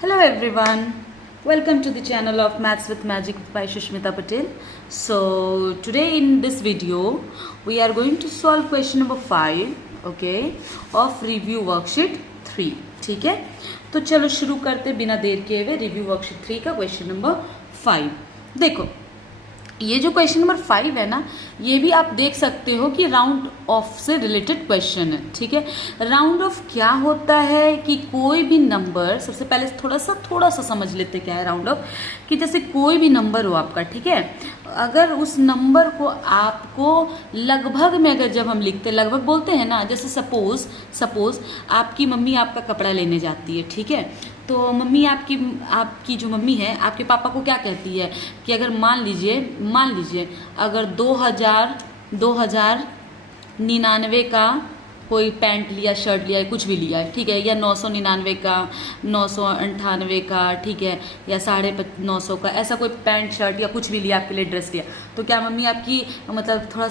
Hello everyone, welcome to the channel of Maths with Magic by Shushmita Patel. So today in this video we are going to solve question number 5 okay of review worksheet 3. ठीक है, तो चलो शुरू करते बिना देर किए हुए review worksheet 3 का क्वेश्चन नंबर 5. देखो ये जो क्वेश्चन नंबर 5 है ना, ये भी आप देख सकते हो कि राउंड ऑफ से रिलेटेड क्वेश्चन है. ठीक है, राउंड ऑफ क्या होता है कि कोई भी नंबर, सबसे पहले थोड़ा सा समझ लेते क्या है राउंड ऑफ. कि जैसे कोई भी नंबर हो आपका, ठीक है, अगर उस नंबर को आपको लगभग में, अगर जब हम लिखते लगभग बोलते हैं ना, जैसे सपोज आपकी मम्मी आपका कपड़ा लेने जाती है. ठीक है, तो मम्मी आपकी जो मम्मी है आपके पापा को क्या कहती है कि अगर मान लीजिए अगर 2099 का कोई पैंट लिया, शर्ट लिया, कुछ भी लिया है, ठीक है, या 999 का, 998 का, ठीक है, या 950 का, ऐसा कोई पैंट शर्ट या कुछ भी लिया, आपके लिए ड्रेस लिया, तो क्या मम्मी आपकी मतलब थोड़ा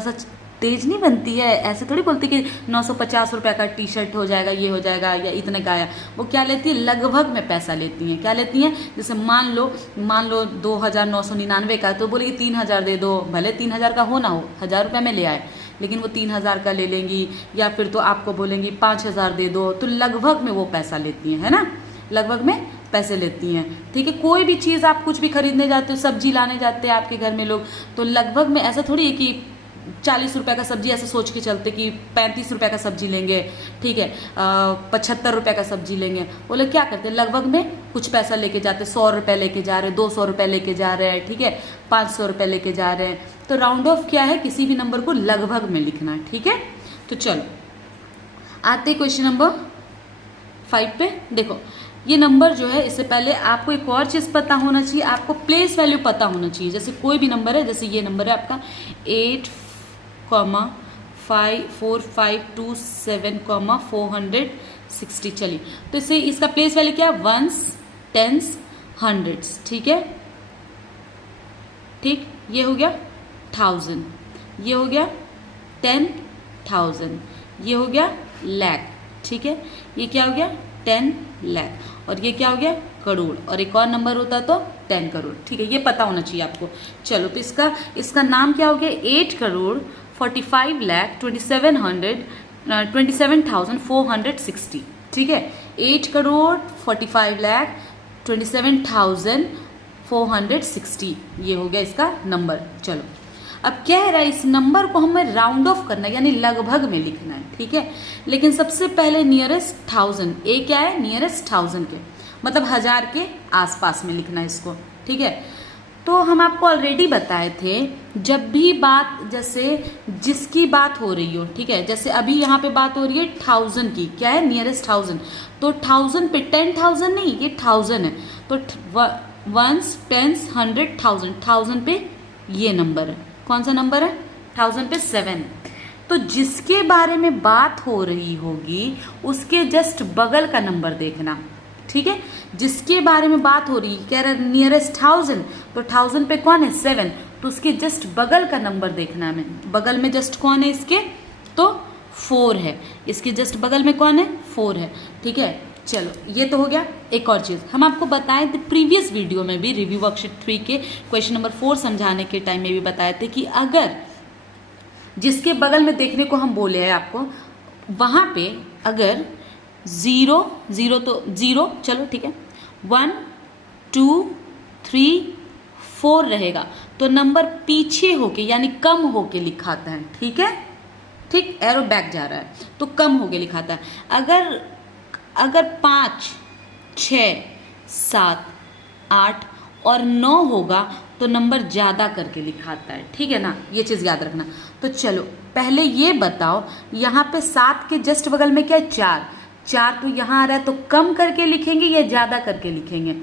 सा तेज नहीं बनती है? ऐसे थोड़ी बोलती कि 950 रुपये का टी शर्ट हो जाएगा, ये हो जाएगा, या इतने का आया. वो क्या लेती है, लगभग में पैसा लेती हैं. क्या लेती हैं, जैसे मान लो 2999 का, तो बोलेगी 3000 दे दो. भले 3000 का हो ना हो, 1000 रुपये में ले आए, लेकिन वो 3000 का ले लेंगी. या फिर तो आपको बोलेंगी 5000 दे दो. तो लगभग में वो पैसा लेती हैं, है ना, लगभग में पैसे लेती हैं. ठीक है, कोई भी चीज़ आप कुछ भी खरीदने जाते हो, सब्जी लाने जाते हैं आपके घर में लोग, तो लगभग में ऐसा थोड़ी है कि 40 रुपये का सब्जी ऐसे सोच के चलते कि 35 रुपये का सब्जी लेंगे. ठीक है, 75 रुपये का सब्जी लेंगे. वो लोग क्या करते हैं, लगभग में कुछ पैसा लेके जाते हैं. 100 रुपये लेके जा रहे हैं, 200 रुपये लेके जा रहे हैं, ठीक है, 500 रुपये लेके जा रहे हैं. तो राउंड ऑफ क्या है, किसी भी नंबर को लगभग में लिखना है. ठीक है, तो चलो आते क्वेश्चन नंबर 5 पे. देखो ये नंबर जो है, इससे पहले आपको एक और चीज़ पता होना चाहिए, आपको प्लेस वैल्यू पता होना चाहिए. जैसे कोई भी नंबर है, जैसे ये नंबर है आपका 8,4527,460. चलिए, तो इससे इसका प्लेस वैल्यू क्या है, वंस, टेंस, हंड्रेड्स. ठीक है, ठीक, ये हो गया 1000, ये हो गया 10,000, ये हो गया लाख. ठीक है, ये क्या हो गया 10 लाख, और ये क्या हो गया करोड़, और एक और नंबर होता तो 10 करोड़. ठीक है, ये पता होना चाहिए आपको. चलो, तो इसका नाम क्या हो गया, 8,45,27,460. ठीक है, 8,45,27,460, ये हो गया इसका नंबर. चलो, अब कह रहा है इस नंबर को हमें राउंड ऑफ करना है, यानी लगभग में लिखना है. ठीक है, लेकिन सबसे पहले नियरेस्ट 1000, ए क्या है, नियरेस्ट 1000 के, मतलब 1000 के आसपास में लिखना है इसको. ठीक है, तो हम आपको ऑलरेडी बताए थे, जब भी बात, जैसे जिसकी बात हो रही हो, ठीक है, जैसे अभी यहाँ पे बात हो रही है 1000 की, क्या है, नियरेस्ट 1000, तो 1000 पे 10,000 नहीं, ये 1000 है, तो वंस, टेंस, 100, 1000 पे ये नंबर है. कौन सा नंबर है, 1000 पे 7. तो जिसके बारे में बात हो रही होगी उसके जस्ट बगल का नंबर देखना. ठीक है, जिसके बारे में बात हो रही है, कह रहा है नियरेस्ट 1000, तो 1000 पे कौन है, 7, तो उसके जस्ट बगल का नंबर देखना है. बगल में जस्ट कौन है इसके, तो 4 है. इसके जस्ट बगल में कौन है, 4 है. ठीक है, चलो ये तो हो गया. एक और चीज़ हम आपको बताए थे प्रीवियस वीडियो में भी, रिव्यू वर्कशीट 3 के क्वेश्चन नंबर 4 समझाने के टाइम में भी बताए थे कि अगर जिसके बगल में देखने को हम बोले हैं आपको, वहाँ पे अगर 0 तो 0, चलो ठीक है, 1 2 3 4 रहेगा, तो नंबर पीछे होके यानी कम होके लिखाता है. ठीक है, ठीक, एरो बैक जा रहा है तो कम होके लिखाता है. अगर 5 6 7 8 और 9 होगा तो नंबर ज़्यादा करके लिखाता है. ठीक है ना, ये चीज़ याद रखना. तो चलो पहले ये बताओ, यहाँ पे 7 के जस्ट बगल में क्या है, 4 तो यहाँ आ रहा है, तो कम करके लिखेंगे या ज़्यादा करके लिखेंगे,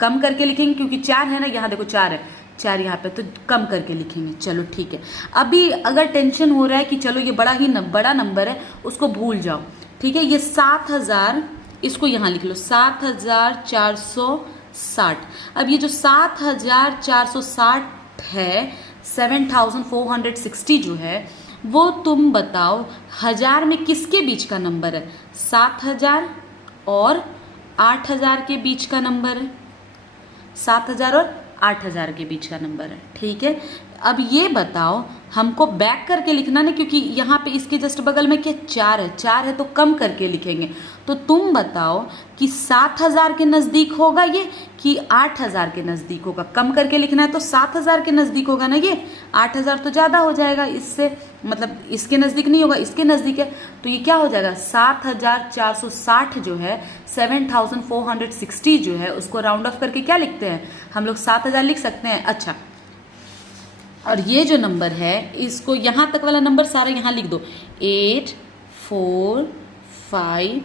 कम करके लिखेंगे, क्योंकि 4 है ना, यहाँ देखो 4 है, 4 यहाँ पे, तो कम करके लिखेंगे. चलो ठीक है, अभी अगर टेंशन हो रहा है कि चलो ये बड़ा नंबर है, उसको भूल जाओ. ठीक है, ये 7000, इसको यहाँ लिख लो, 7460. अब ये जो 7460 है, 7460 जो है, वो तुम बताओ 1000 में किसके बीच का नंबर है, 7000 और 8,000 के बीच का नंबर है, 7,000 और 8,000 के बीच का नंबर है, ठीक है। अब ये बताओ, हमको बैक करके लिखना ना, क्योंकि यहाँ पे इसके जस्ट बगल में क्या 4 है, 4 है तो कम करके लिखेंगे। तो तुम बताओ कि 7,000 के नज़दीक होगा ये कि 8,000 के नज़दीक होगा। कम करके लिखना है तो 7,000 के नज़दीक होगा ना, ये 8,000 तो ज़्यादा हो जाएगा इससे, मतलब इसके नज़दीक नहीं होगा, इसके नज़दीक है। तो ये क्या हो जाएगा, 7,460 जो है, 7,460 जो है, उसको राउंड ऑफ करके क्या लिखते हैं हम लोग, 7,000 लिख सकते हैं। अच्छा, और ये जो नंबर है इसको यहाँ तक वाला नंबर सारा यहाँ लिख दो, 8, 4, 5,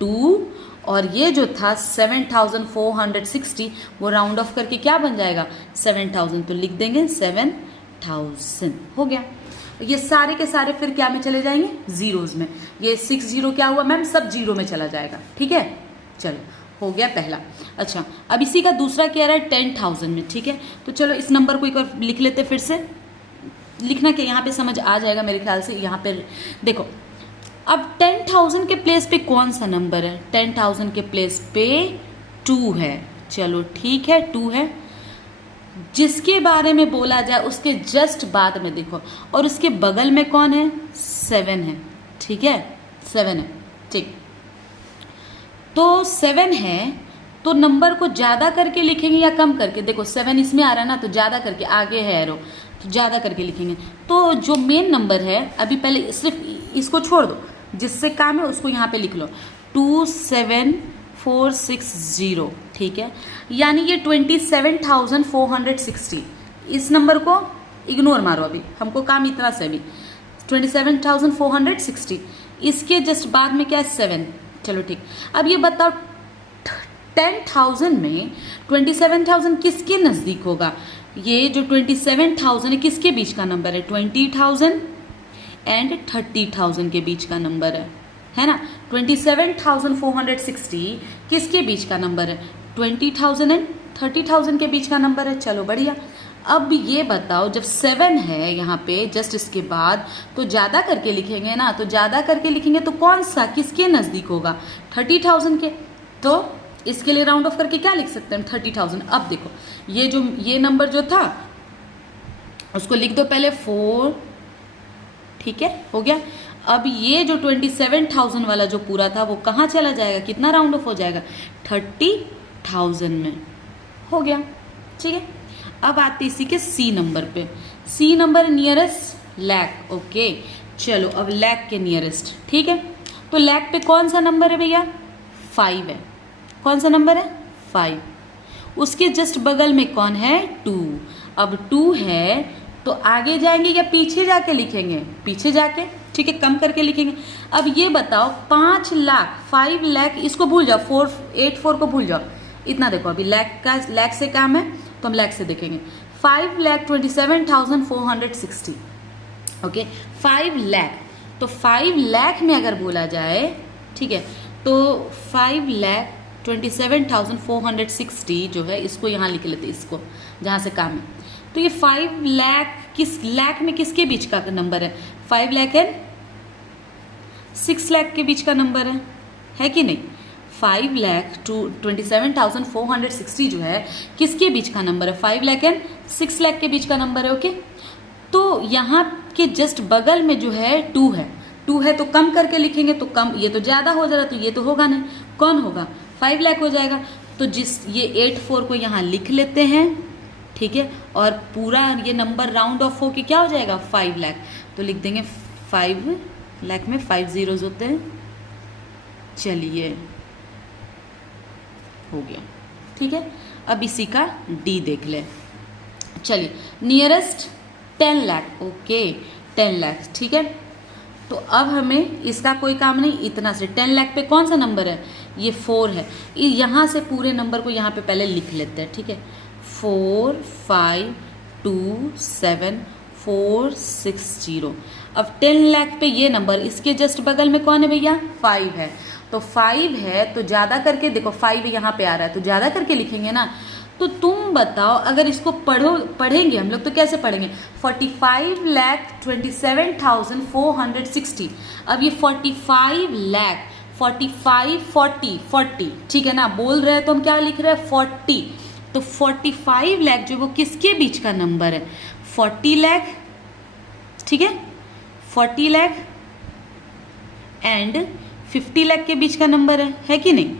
2, और ये जो था 7,460 वो राउंड ऑफ करके क्या बन जाएगा 7,000, तो लिख देंगे 7,000, हो गया। ये सारे के सारे फिर क्या में चले जाएंगे, जीरोज में। ये 60 क्या हुआ मैम, सब जीरो में चला जाएगा, ठीक है। चलो, हो गया पहला। अच्छा, अब इसी का दूसरा क्या रहा है 10,000 में, ठीक है। तो चलो इस नंबर को एक बार लिख लेते, फिर से लिखना कि यहाँ पे समझ आ जाएगा मेरे ख्याल से। यहाँ पे देखो, अब 10,000 के प्लेस पे कौन सा नंबर है, 10,000 के प्लेस पे 2 है। चलो ठीक है, 2 है। जिसके बारे में बोला जाए उसके जस्ट बाद में देखो, और उसके बगल में कौन है, 7 है, ठीक है, 7 है, ठीक। तो 7 है तो नंबर को ज़्यादा करके लिखेंगे या कम करके, देखो 7 इसमें आ रहा है ना, तो ज़्यादा करके, आगे है एरो, तो ज़्यादा करके लिखेंगे। तो जो मेन नंबर है, अभी पहले सिर्फ इसको छोड़ दो, जिससे काम है उसको यहाँ पे लिख लो, 27460, ठीक है। यानी ये 27,460, इस नंबर को इग्नोर मारो, अभी हमको काम इतना से भी 27,460, इसके जस्ट बाद में क्या है 7। चलो ठीक, अब ये बताओ 10,000 में 27,000 किसके नज़दीक होगा, ये जो 27,000 है किसके बीच का नंबर है, 20,000 एंड 30,000 के बीच का नंबर है ना। 27,460 किसके बीच का नंबर है, 20,000 एंड 30,000 के बीच का नंबर है। चलो बढ़िया। अब ये बताओ, जब 7 है यहाँ पे जस्ट इसके बाद, तो ज़्यादा करके लिखेंगे ना, तो ज़्यादा करके लिखेंगे तो कौन सा किसके नज़दीक होगा, 30,000 के। तो इसके लिए राउंड ऑफ करके क्या लिख सकते हैं, 30,000। अब देखो, ये नंबर जो था उसको लिख दो पहले 4, ठीक है, हो गया। अब ये जो 27,000 वाला जो पूरा था वो कहाँ चला जाएगा, कितना राउंड ऑफ हो जाएगा, 30,000 में, हो गया, ठीक है। अब आते इसी के सी नंबर पे। सी नंबर नियरेस्ट लैक, ओके। चलो अब लैक के नियरेस्ट, ठीक है। तो लैक पे कौन सा नंबर है भैया, 5 है। कौन सा नंबर है, 5। उसके जस्ट बगल में कौन है, 2। अब 2 है तो आगे जाएंगे या पीछे जाके लिखेंगे, पीछे जाके, ठीक है, कम करके लिखेंगे। अब ये बताओ 5 लाख, 5 लाख, इसको भूल जाओ, 484 को भूल जाओ, इतना देखो। अभी लैक से काम है तो हम लैक से देखेंगे। 5,27,460, ओके, 5 लाख। तो 5 लाख में अगर बोला जाए, ठीक है, तो 5,27,460 जो है, इसको यहाँ लिख लेते, इसको जहाँ से काम है। तो ये 5 लाख किस लाख में किसके बीच का नंबर है, 5 लाख एंड 6 लाख के बीच का नंबर है कि नहीं। 5,27,460 जो है किसके बीच का नंबर है, 5 लाख एंड 6 लाख के बीच का नंबर है, ओके। तो यहाँ के जस्ट बगल में जो है 2 है, 2 है तो कम करके लिखेंगे, तो कम, ये तो ज़्यादा हो जा रहा, तो ये तो होगा नहीं, कौन होगा, 5 लाख हो जाएगा। तो ये 84 को यहाँ लिख लेते हैं, ठीक है, और पूरा ये नंबर राउंड ऑफ हो के क्या हो जाएगा, 5 लाख। तो लिख देंगे 5 लाख में 5 जीरोज होते हैं। चलिए, हो गया, ठीक है। अब इसी का डी देख ले। चलिए, नियरेस्ट 10 लाख, ओके, 10 लाख, ठीक है। तो अब हमें इसका कोई काम नहीं, इतना से 10 लाख पे कौन सा नंबर है, ये 4 है। यहाँ से पूरे नंबर को यहाँ पे पहले लिख लेते हैं, ठीक है, 4,5,2,7,4,6,0। अब 10 लाख पे ये नंबर, इसके जस्ट बगल में कौन है भैया, 5 है। तो 5 है तो ज़्यादा करके देखो, 5 यहाँ पे आ रहा है तो ज़्यादा करके लिखेंगे ना। तो तुम बताओ, अगर इसको पढ़ेंगे हम लोग तो कैसे पढ़ेंगे, 45,27,460। अब ये 45 लाख 45 40 ठीक है ना, बोल रहे हैं तो हम क्या लिख रहे हैं 40, तो 45 लाख जो वो किसके बीच का नंबर है, 40 लाख, ठीक है, 40 लाख एंड 50 लाख के बीच का नंबर है कि नहीं।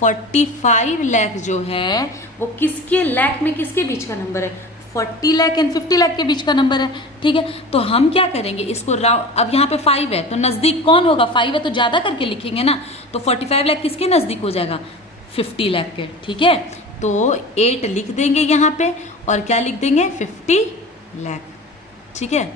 45 लाख जो है वो किसके लाख में किसके बीच का नंबर है, 40 लाख एंड 50 लाख के बीच का नंबर है, ठीक है। तो हम क्या करेंगे इसको अब यहाँ पे 5 है तो नजदीक कौन होगा, 5 है तो ज्यादा करके लिखेंगे ना, तो 45 लाख किसके नजदीक हो जाएगा, 50 लाख के, ठीक है। तो 8 लिख देंगे यहाँ पे और क्या लिख देंगे 50 लाख, ठीक है।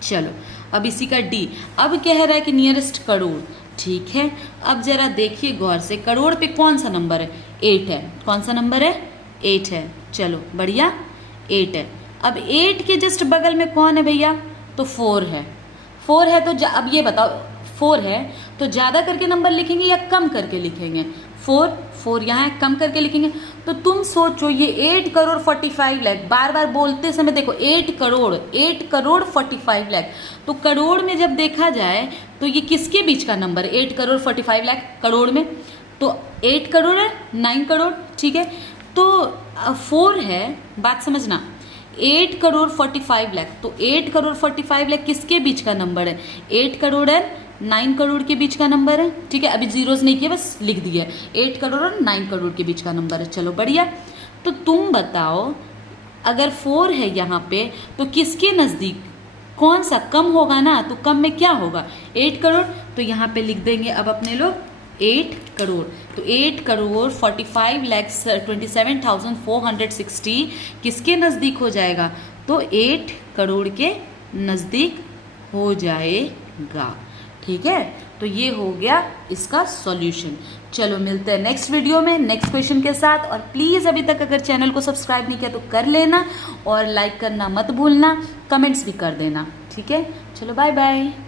चलो अब इसी का डी, अब कह रहा है कि नियरेस्ट करोड़, ठीक है। अब जरा देखिए गौर से, करोड़ पे कौन सा नंबर है, 8 है, कौन सा नंबर है 8 है, चलो बढ़िया 8 है। अब 8 के जस्ट बगल में कौन है भैया, तो 4 है, 4 है तो अब ये बताओ 4 है तो ज्यादा करके नंबर लिखेंगे या कम करके लिखेंगे, 4 यहाँ कम करके लिखेंगे। तो तुम सोचो ये 8 करोड़ 45 लाख, बार बार बोलते समय देखो 8 करोड़ 45 लाख, तो करोड़ में जब देखा जाए तो ये किसके बीच का नंबर है, 8 करोड़ 45 लाख करोड़ में, तो 8 करोड़ है 9 करोड़, ठीक है। तो 4 है, बात समझना, 8 करोड़ 45 लाख, तो 8 करोड़ 45 लाख किसके बीच का नंबर है, 8 करोड़ है 9 करोड़ के बीच का नंबर है, ठीक है। अभी जीरोस नहीं किया, बस लिख दिया 8 करोड़ और 9 करोड़ के बीच का नंबर है, चलो बढ़िया। तो तुम बताओ अगर 4 है यहाँ पे तो किसके नजदीक कौन सा कम होगा ना, तो कम में क्या होगा 8 करोड़, तो यहाँ पे लिख देंगे अब अपने लोग 8 करोड़, तो 8 करोड़ 45 लाख 27,460 किसके नजदीक हो जाएगा, तो 8 करोड़ के नजदीक हो जाएगा, ठीक है। तो ये हो गया इसका सॉल्यूशन। चलो मिलते हैं नेक्स्ट वीडियो में नेक्स्ट क्वेश्चन के साथ, और प्लीज़ अभी तक अगर चैनल को सब्सक्राइब नहीं किया तो कर लेना और लाइक करना मत भूलना, कमेंट्स भी कर देना, ठीक है। चलो बाय बाय।